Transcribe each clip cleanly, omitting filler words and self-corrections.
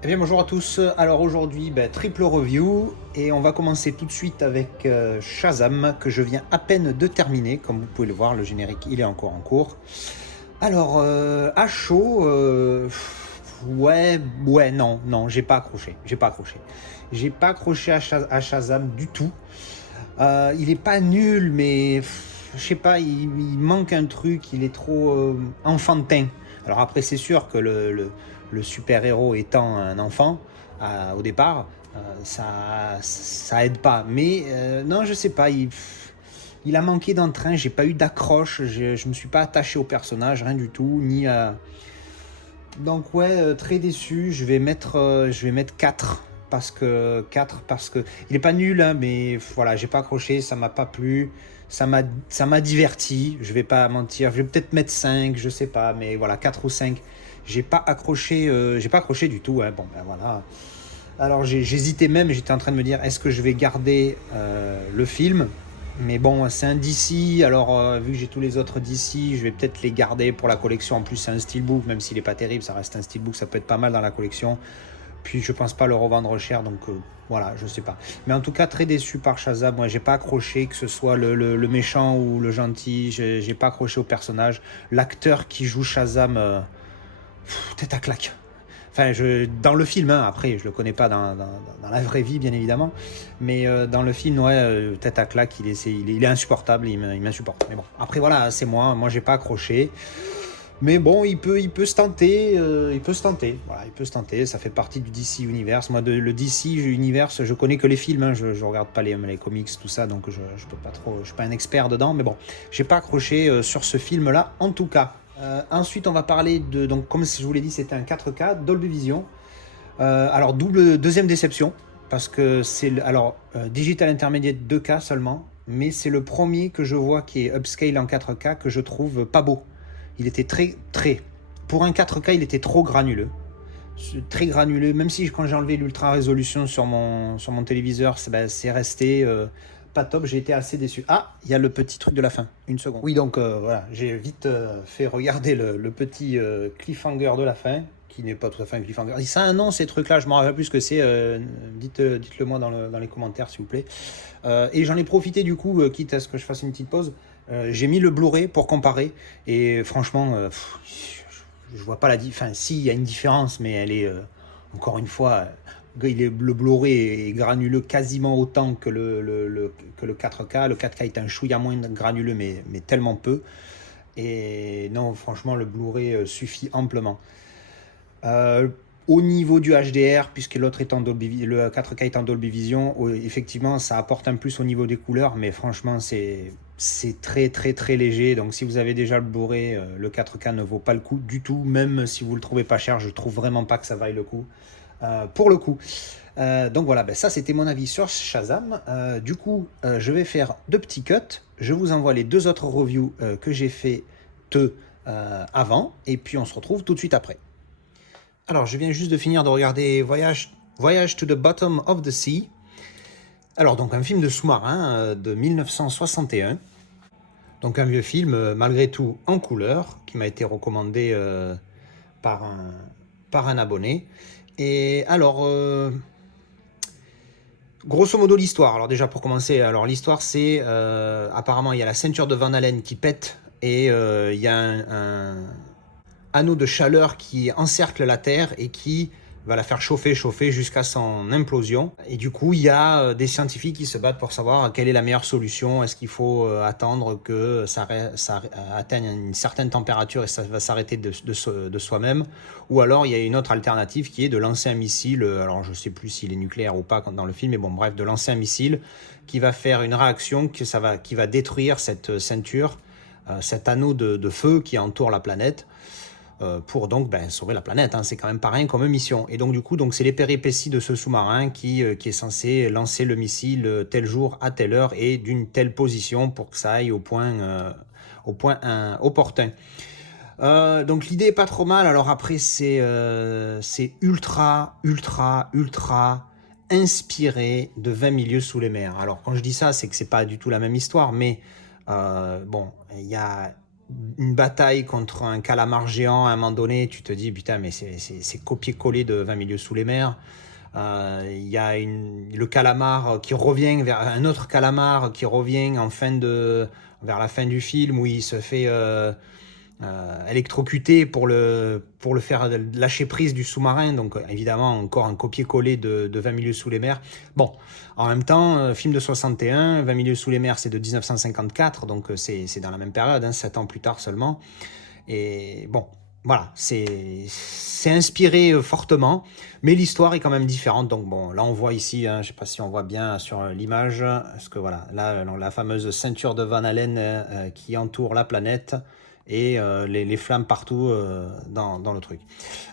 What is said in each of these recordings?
Eh bien bonjour à tous, alors aujourd'hui triple review et on va commencer tout de suite avec Shazam que je viens à peine de terminer, comme vous pouvez le voir le générique il est encore en cours. Alors à chaud, ouais non j'ai pas accroché, j'ai pas accroché à Shazam du tout. Il est pas nul mais je sais pas, il manque un truc, il est trop enfantin. Alors après c'est sûr que le super-héros étant un enfant au départ, ça aide pas. Mais non, je sais pas, il a manqué d'entrain, j'ai pas eu d'accroche, je me suis pas attaché au personnage, rien du tout, ni à... Donc ouais, très déçu, je vais mettre 4 parce que il est pas nul hein, mais voilà, j'ai pas accroché, ça m'a pas plu, ça m'a diverti, je vais pas mentir, je vais peut-être mettre 5, je sais pas, mais voilà, 4 ou 5. J'ai pas accroché du tout hein. Bon ben voilà. Alors j'hésitais même, j'étais en train de me dire est-ce que je vais garder le film, mais bon, c'est un DC, alors vu que j'ai tous les autres DC, je vais peut-être les garder pour la collection. En plus, c'est un steelbook, même s'il n'est pas terrible, ça reste un steelbook, ça peut être pas mal dans la collection. Puis je pense pas le revendre cher, donc voilà, je sais pas. Mais en tout cas, très déçu par Shazam. Moi, j'ai pas accroché, que ce soit le méchant ou le gentil, j'ai pas accroché au personnage. L'acteur qui joue Shazam, tête à claque. Enfin, dans le film, hein, après, je le connais pas dans la vraie vie, bien évidemment. Mais dans le film, ouais, tête à claque, il est insupportable, il m'insupporte. Mais bon, après, voilà, c'est moi j'ai pas accroché. Mais bon, il peut se tenter, il peut se tenter. Voilà, il peut se tenter, ça fait partie du DC Universe. Moi, le DC Universe, je connais que les films, hein, je regarde pas les comics, tout ça, donc je peux pas trop, je suis pas un expert dedans. Mais bon, j'ai pas accroché sur ce film-là, en tout cas. Ensuite, on va parler de, donc comme je vous l'ai dit, c'était un 4K Dolby Vision. Alors deuxième déception parce que alors digital intermédiaire 2K seulement, mais c'est le premier que je vois qui est upscale en 4K que je trouve pas beau. Il était très pour un 4K, il était trop granuleux. Très granuleux, même si quand j'ai enlevé l'ultra résolution sur mon téléviseur, c'est resté pas top, j'ai été assez déçu. Ah, il y a le petit truc de la fin, une seconde. Oui, donc voilà, j'ai vite fait regarder le petit cliffhanger de la fin, qui n'est pas tout à fait un cliffhanger. Ça a un nom ces trucs-là, je m'en rappelle plus ce que c'est, dites-le moi dans les commentaires s'il vous plaît. Et j'en ai profité du coup, quitte à ce que je fasse une petite pause, j'ai mis le Blu-ray pour comparer, et franchement, je vois pas la différence. Enfin, si, il y a une différence, mais elle est, encore une fois, le Blu-ray est granuleux quasiment autant que que le 4K. Le 4K est un chouïa moins granuleux, mais tellement peu. Et non, franchement, le Blu-ray suffit amplement. Euh, Au niveau du HDR, puisque l'autre est en Dolby, le 4K est en Dolby Vision, effectivement, ça apporte un plus au niveau des couleurs, mais franchement, c'est très léger. Donc, si vous avez déjà le Blu-ray, le 4K ne vaut pas le coup du tout. Même si vous le trouvez pas cher, je trouve vraiment pas que ça vaille le coup. Pour le coup. Donc voilà, ça c'était mon avis sur Shazam. Du coup, je vais faire deux petits cuts. Je vous envoie les deux autres reviews que j'ai fait avant, et puis on se retrouve tout de suite après. Alors, je viens juste de finir de regarder Voyage to the Bottom of the Sea. Alors, donc un film de sous-marin de 1961. Donc un vieux film, malgré tout, en couleur, qui m'a été recommandé par, un, par un abonné. Et alors, grosso modo, l'histoire. Alors déjà, pour commencer, alors l'histoire, c'est... apparemment, il y a la ceinture de Van Allen qui pète, et il y a un anneau de chaleur qui encercle la Terre et qui va la faire chauffer jusqu'à son implosion. Et du coup, il y a des scientifiques qui se battent pour savoir quelle est la meilleure solution. Est-ce qu'il faut attendre que ça atteigne une certaine température et ça va s'arrêter de soi-même, ou alors il y a une autre alternative qui est de lancer un missile. Alors je sais plus s'il est nucléaire ou pas dans le film, mais bon bref, de lancer un missile qui va faire une réaction qui va détruire cette ceinture, cet anneau de feu qui entoure la planète, pour donc sauver la planète. Hein. C'est quand même pas rien comme mission. Et donc du coup, c'est les péripéties de ce sous-marin qui est censé lancer le missile tel jour à telle heure et d'une telle position pour que ça aille au point opportun. Donc l'idée est pas trop mal. Alors après, c'est ultra inspiré de 20 milieux sous les mers. Alors quand je dis ça, c'est que c'est pas du tout la même histoire, mais bon, il y a une bataille contre un calamar géant, à un moment donné, tu te dis, putain, mais c'est copier-coller de 20 milieux sous les mers. Il y a le calamar qui revient vers un autre calamar qui revient vers la fin du film où il se fait électrocuté pour le faire lâcher prise du sous-marin. Donc évidemment encore un copier-coller de 20 milieux sous les mers. Bon, en même temps, film de 61, 20 milieux sous les mers c'est de 1954, donc c'est dans la même période, hein, 7 ans plus tard seulement. Et bon, voilà, c'est inspiré fortement, mais l'histoire est quand même différente. Donc bon, là on voit ici, hein, je sais pas si on voit bien sur l'image, parce que voilà, là la fameuse ceinture de Van Allen qui entoure la planète et les flammes partout dans le truc,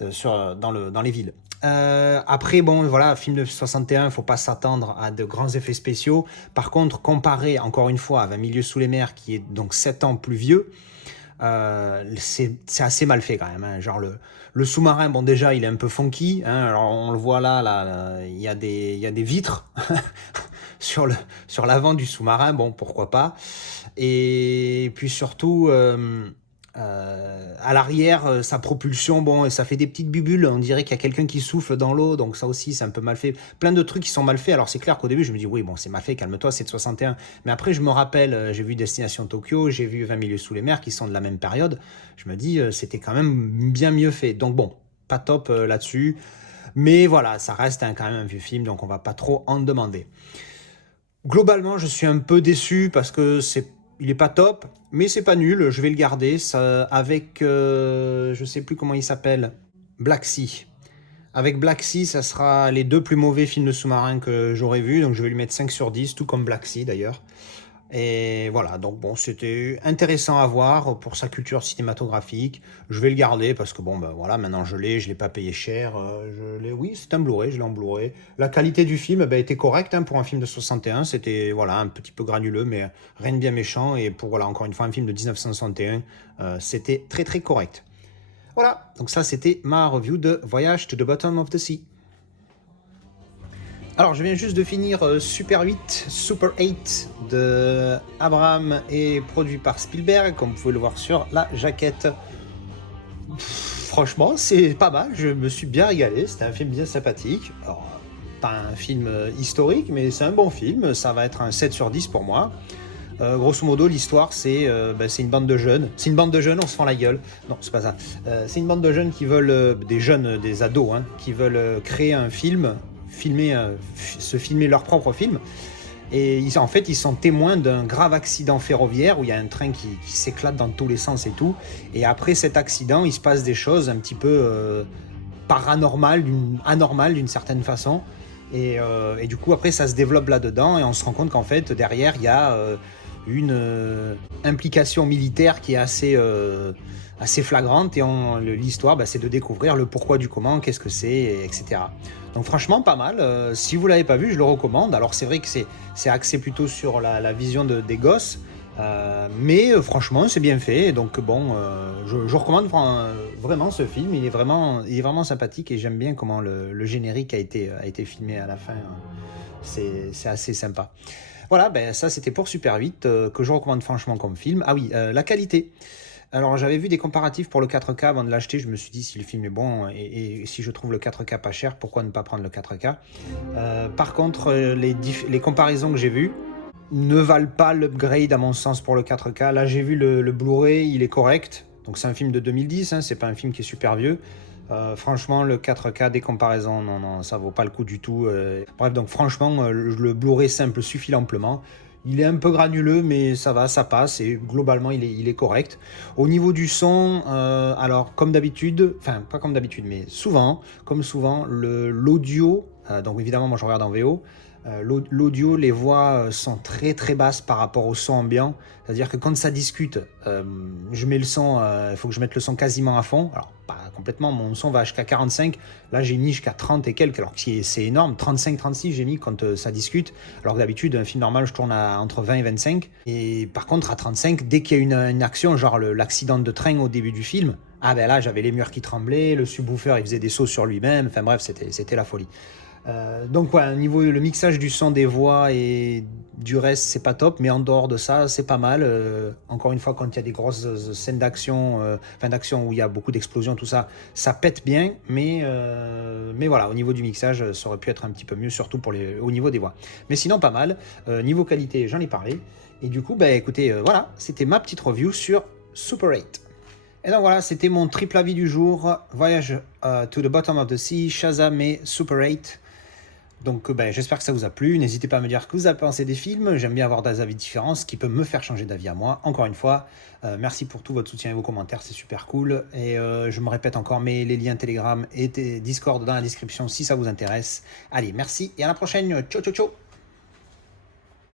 dans les villes. Après, bon, voilà, film de 61, il ne faut pas s'attendre à de grands effets spéciaux. Par contre, comparé encore une fois à 20 milieux sous les mers, qui est donc 7 ans plus vieux, c'est assez mal fait quand même, hein. Genre le sous-marin, bon déjà il est un peu funky, hein. Alors on le voit là, il y a des vitres sur l'avant du sous-marin, bon pourquoi pas. Et puis surtout à l'arrière, sa propulsion, bon, ça fait des petites bubules, on dirait qu'il y a quelqu'un qui souffle dans l'eau, donc ça aussi c'est un peu mal fait. Plein de trucs qui sont mal faits, alors c'est clair qu'au début je me dis oui bon c'est mal fait, calme-toi, c'est de 61. Mais après je me rappelle, j'ai vu Destination Tokyo, j'ai vu 20 milieux sous les mers qui sont de la même période, je me dis c'était quand même bien mieux fait. Donc bon, pas top là-dessus, mais voilà, ça reste quand même un vieux film, donc on va pas trop en demander. Globalement, je suis un peu déçu parce que il est pas top, mais c'est pas nul. Je vais le garder ça, avec, je sais plus comment il s'appelle, Black Sea. Avec Black Sea, ça sera les deux plus mauvais films de sous-marins que j'aurais vus, donc je vais lui mettre 5 sur 10, tout comme Black Sea d'ailleurs. Et voilà, donc bon, c'était intéressant à voir pour sa culture cinématographique. Je vais le garder parce que bon, ben voilà, maintenant je l'ai pas payé cher. Oui, c'est un Blu-ray, je l'ai en Blu-ray. La qualité du film ben, était correcte, hein, pour un film de 61. C'était voilà, un petit peu granuleux, mais rien de bien méchant. Et pour voilà, encore une fois, un film de 1961, c'était très très correct. Voilà, donc ça c'était ma review de Voyage to the Bottom of the Sea. Alors, je viens juste de finir Super 8 de Abraham et produit par Spielberg, comme vous pouvez le voir sur la jaquette. Franchement, c'est pas mal, je me suis bien régalé, c'était un film bien sympathique. Alors, pas un film historique, mais c'est un bon film, ça va être un 7 sur 10 pour moi. Grosso modo, l'histoire, c'est une bande de jeunes. C'est une bande de jeunes, on se fend la gueule. Non, c'est pas ça. C'est une bande de jeunes qui veulent, des ados, hein, qui veulent créer un film, se filmer leur propre film. Et en fait, ils sont témoins d'un grave accident ferroviaire où il y a un train qui s'éclate dans tous les sens et tout. Et après cet accident, il se passe des choses un petit peu paranormales, anormales d'une certaine façon. Et du coup, après, ça se développe là-dedans et on se rend compte qu'en fait, derrière, il y a une implication militaire qui est assez flagrante. Et l'histoire, c'est de découvrir le pourquoi du comment, qu'est-ce que c'est, etc. Donc franchement, pas mal. Si vous ne l'avez pas vu, je le recommande. Alors c'est vrai que c'est axé plutôt sur la vision des gosses. Mais franchement, c'est bien fait. Donc bon, je recommande vraiment ce film. Il est vraiment sympathique et j'aime bien comment le générique a été filmé à la fin. C'est assez sympa. Voilà, ça c'était pour Super 8 que je recommande franchement comme film. Ah oui, la qualité. Alors j'avais vu des comparatifs pour le 4K avant de l'acheter, je me suis dit si le film est bon et si je trouve le 4K pas cher, pourquoi ne pas prendre le 4K. Par contre, les comparaisons que j'ai vues ne valent pas l'upgrade à mon sens pour le 4K. Là j'ai vu le Blu-ray, il est correct, donc c'est un film de 2010, hein, c'est pas un film qui est super vieux. Franchement, le 4K des comparaisons, non, ça vaut pas le coup du tout. Bref, donc franchement, le Blu-ray simple suffit amplement. Il est un peu granuleux, mais ça va, ça passe, et globalement, il est correct. Au niveau du son, alors, comme d'habitude, enfin, pas comme d'habitude, mais comme souvent, l'audio, donc évidemment, moi je regarde en VO, l'audio, les voix sont très très basses par rapport au son ambiant. C'est-à-dire que quand ça discute, je mets le son, il faut que je mette le son quasiment à fond. Alors, pas complètement, mon son va jusqu'à 45. Là, j'ai mis jusqu'à 30 et quelques, alors que c'est énorme. 35, 36, j'ai mis quand ça discute. Alors que d'habitude, un film normal, je tourne entre 20 et 25. Et par contre, à 35, dès qu'il y a une action, genre l'accident de train au début du film, ah ben là, j'avais les murs qui tremblaient, le subwoofer, il faisait des sauts sur lui-même. Enfin bref, c'était la folie. Donc ouais, au niveau le mixage du son, des voix et du reste, c'est pas top, mais en dehors de ça, c'est pas mal. Encore une fois, quand il y a des grosses scènes d'action, enfin d'action où il y a beaucoup d'explosions, tout ça, ça pète bien, mais voilà, au niveau du mixage, ça aurait pu être un petit peu mieux, surtout au niveau des voix. Mais sinon, pas mal. Niveau qualité, j'en ai parlé. Et du coup, bah écoutez, voilà, c'était ma petite review sur Super 8. Et donc voilà, c'était mon triple avis du jour. Voyage to the Bottom of the Sea, Shazam et Super 8. Donc j'espère que ça vous a plu. N'hésitez pas à me dire ce que vous avez pensé des films. J'aime bien avoir des avis différents, ce qui peut me faire changer d'avis à moi. Encore une fois, merci pour tout votre soutien et vos commentaires, c'est super cool. Et je me répète encore, mais les liens Telegram et Discord dans la description si ça vous intéresse. Allez, merci et à la prochaine. Ciao, ciao, ciao.